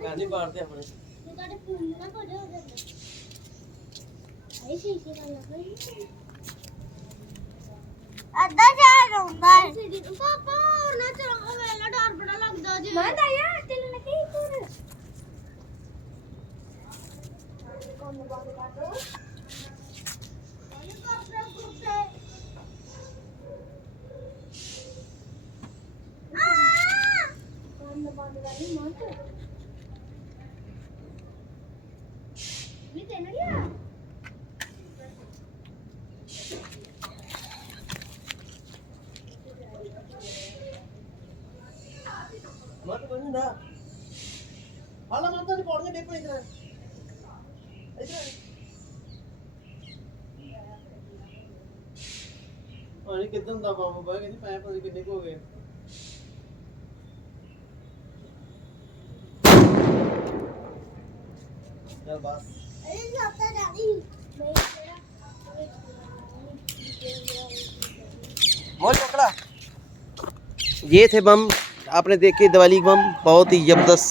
गाने मारते अपने ਅੱਧਾ ਚਾਰ ਹੁੰਦਾ ਹੈ ਪਾਪਾ ਉਹਨਾਂ ਚਲਾਉ ਵੇਲਾ ਡਰ ਬੜਾ ਲੱਗਦਾ ਜੀ ਮੈਂ ਤਾਂ ਯਾਰ ਚੱਲਣ ਕੀ ਕਰ ਕੋਨ ਬੰਦ ਕਰ ਦੋ ਉਹਨੇ ਕਾਪੜਾ ਕੁੱਤੇ ਕੋਨ ਬੰਦ ਕਰੀ ਮਤ ਵੀ ਤੈਨੂੰ ਗਿਆ मत बनी ना हाला मत नहीं पड़ने दे पे इधर पानी कितना दा बाबू भाई कहनी पैप पानी कितने को हो गए चल बस अरे जाता दादी मोल पकड़ा ये थे बम आपने देखे दिवाली बम बहुत ही जबरदस्त